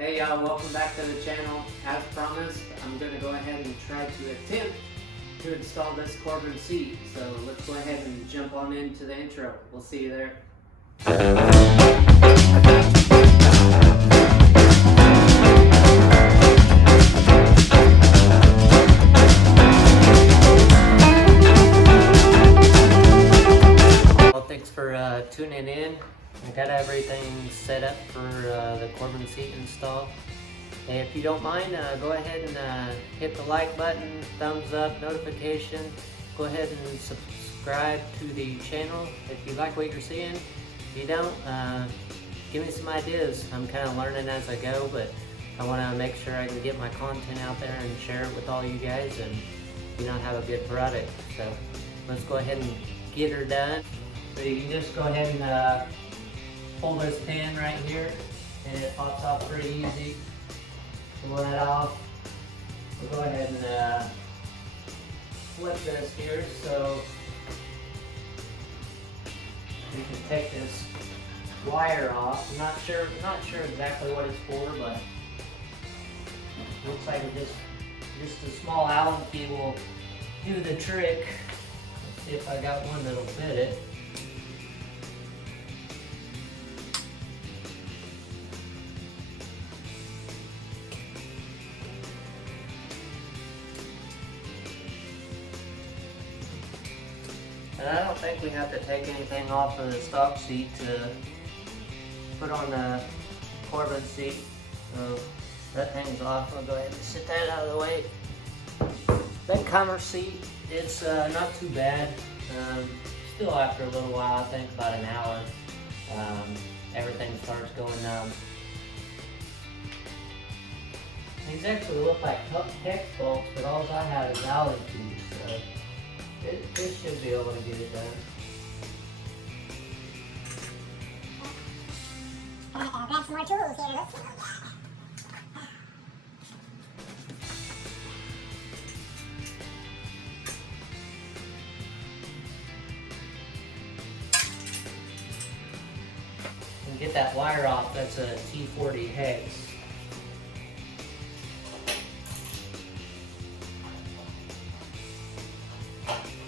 Hey y'all, welcome back to the channel. As promised, I'm going to go ahead and try to attempt to install this Corbin seat. So let's go ahead and jump on into the intro. We'll see you there. Well, thanks for tuning in. I got everything set up for the Corbin seat install. And if you don't mind, go ahead and hit the like button, thumbs up, notification. Go ahead and subscribe to the channel if you like what you're seeing. If you don't, give me some ideas. I'm kind of learning as I go, but I want to make sure I can get my content out there and share it with all you guys and have a good product. So let's go ahead and get her done. So you can just go ahead and pull this pin right here and it pops off pretty easy. Pull that off. We'll go ahead and flip this here so we can take this wire off. I'm not sure exactly what it's for, but looks like just a small Allen key will do the trick. Let's see if I got one that'll fit it. And I don't think we have to take anything off of the stock seat to put on the Corbin seat. So that thing's off. I'll go ahead and sit that out of the way. That cover seat, it's not too bad. Still after a little while, I think about an hour, everything starts going numb. These actually look like hex bolts, but all I have is Allen keys. So this should be able to get it done. Grab some more tools here. Let's see. And get that wire off. That's a T40 hex.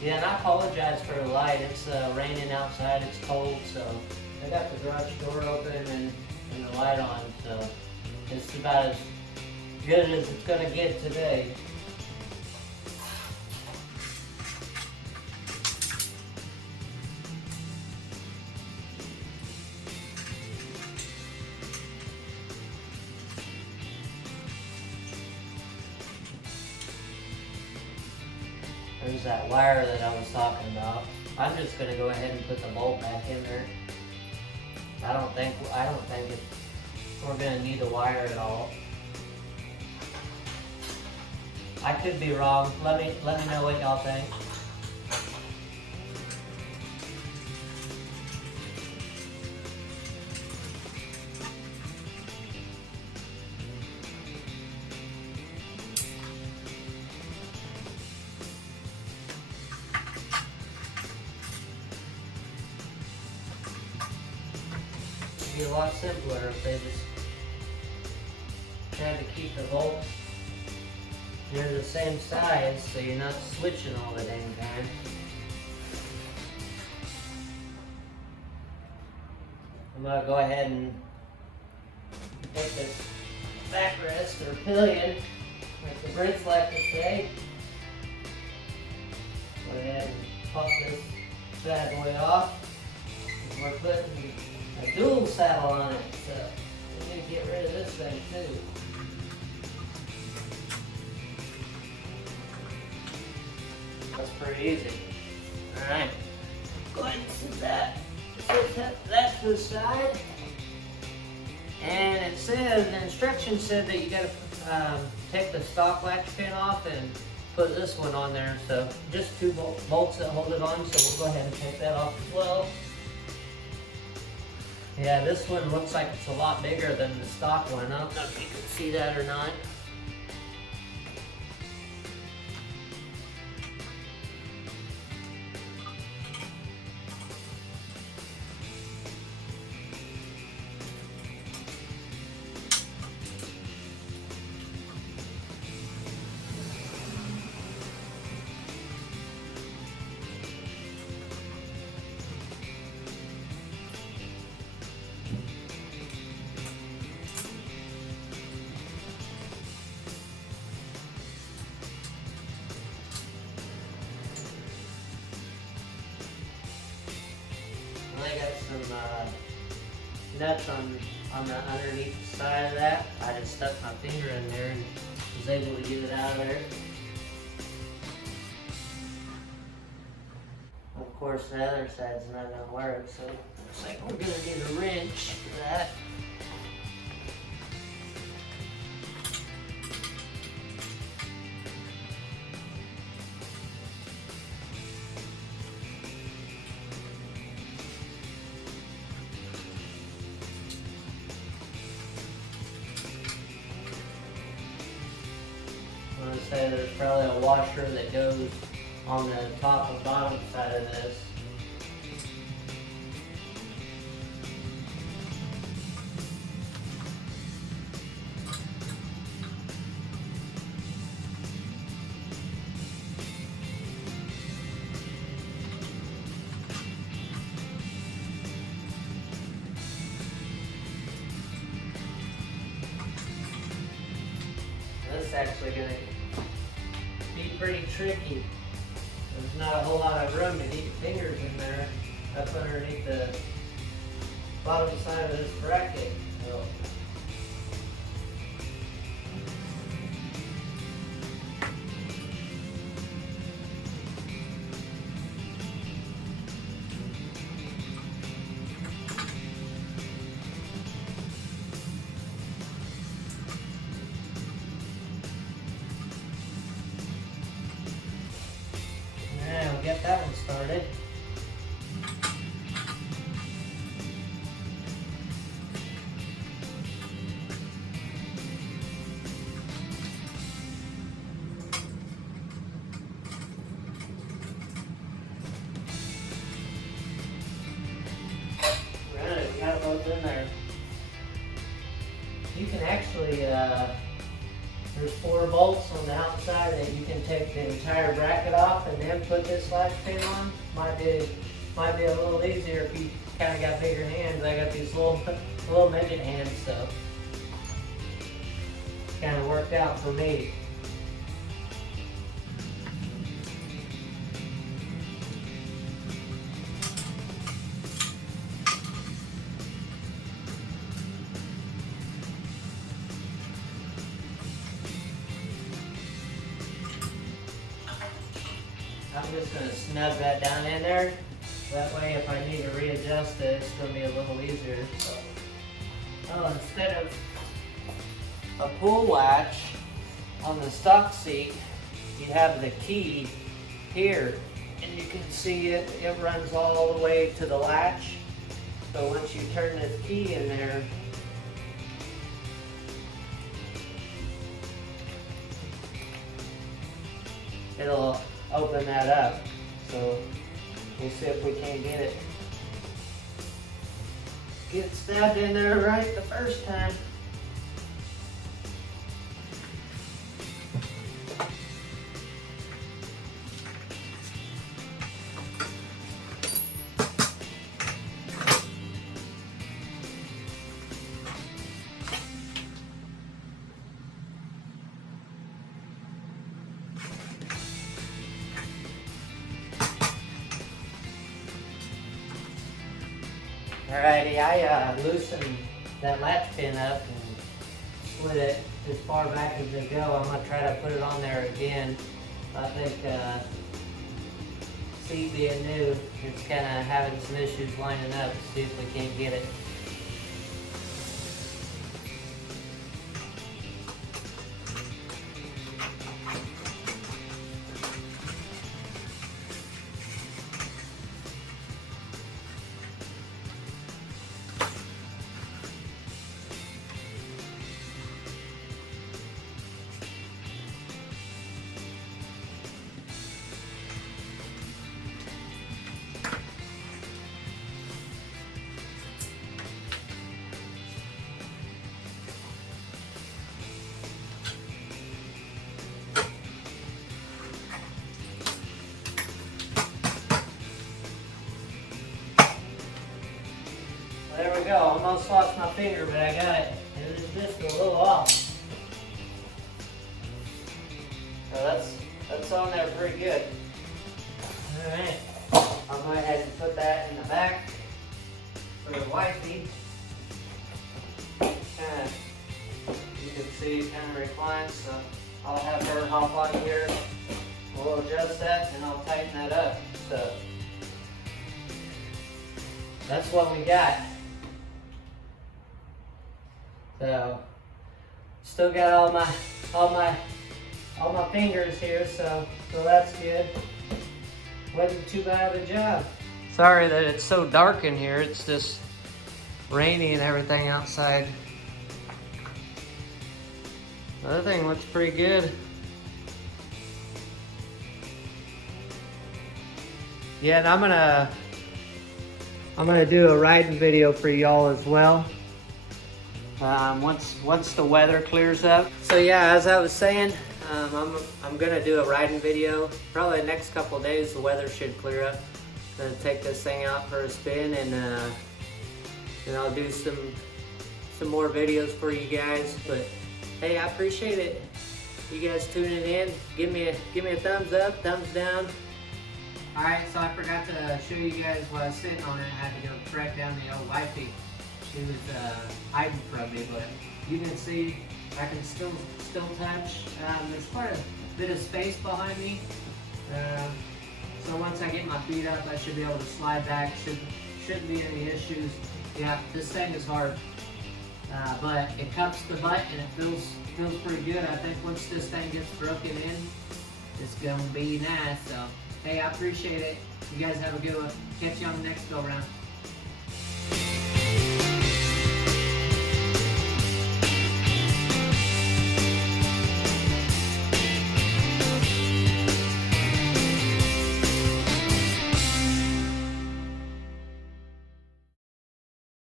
Yeah, and I apologize for the light. It's raining outside, it's cold, so I got the garage door open and the light on, so it's about as good as it's gonna get today. There's that wire that I was talking about. I'm just gonna go ahead and put the bolt back in there. I don't think we're gonna need the wire at all. I could be wrong. Let me know what y'all think. Be a lot simpler if they just tried to keep the bolts near the same size so you're not switching all the dang time. I'm going to go ahead and take this backrest or pillion, like the Brits like to say. Go ahead and pop this bad boy off. We're putting a dual saddle on it, so we need to get rid of this thing too. That's pretty easy. Alright, go ahead and set that to the side. And it says, the instructions said that you gotta take the stock latch pin off and put this one on there. So just two bolts that hold it on, so we'll go ahead and take that off as well. Yeah, this one looks like it's a lot bigger than the stock one. I don't know if you can see that or not. nuts on the underneath side of that. I just stuck my finger in there and was able to get it out of there. Of course, the other side's not gonna work, so looks like we're gonna need a wrench for that. I'm gonna say there's probably a washer that goes on the top and bottom side of this. This is actually going to be pretty tricky. There's not a whole lot of room to get your fingers in there up underneath the bottom side of this bracket. So, yeah, we'll get that one started. Right, we got it both in there. You can actually, there's 4 bolts on the outside that you can take the entire bracket off and then put this latch pin on. Might be a little easier if you kind of got bigger hands. I got these little midget hands, so kind of worked out for me. I'm just going to snug that down in there. That way if I need to readjust it, it's going to be a little easier. So, instead of a pull latch on the stock seat, you have the key here. And you can see it runs all the way to the latch. So once you turn this key in there, it'll open that up. So we'll see if we can't get it stabbed in there right the first time. Alrighty, I loosened that latch pin up and slid it as far back as they go. I'm going to try to put it on there again. I think seat being new, it's kind of having some issues lining up. See if we can't get it. There we go. Almost lost my finger, but I got it. It was just a little off. So that's on there pretty good. Alright. I'll go ahead and put that in the back see it kind of reclines, so I'll have her hop on here. We'll adjust that and I'll tighten that up. So that's what we got. So still got all my fingers here, so that's good. Wasn't too bad of a job. Sorry that it's so dark in here. It's just rainy and everything outside. The other thing looks pretty good. Yeah, and I'm gonna do a riding video for y'all as well. Once the weather clears up. So yeah, as I was saying, I'm gonna do a riding video. Probably the next couple of days the weather should clear up. Gonna take this thing out for a spin and I'll do some more videos for you guys. But hey, I appreciate it. You guys tuning in. Give me a thumbs up, thumbs down. Alright, so I forgot to show you guys while I was sitting on it. I had to go track down the old wifey. She was hiding from me, but you can see I can still touch. There's quite a bit of space behind me. So once I get my feet up, I should be able to slide back. Shouldn't be any issues. Yeah, this thing is hard, but it cups the butt and it feels pretty good. I think once this thing gets broken in, it's gonna be nice. So hey, I appreciate it. You guys have a good one. Catch you on the next go round.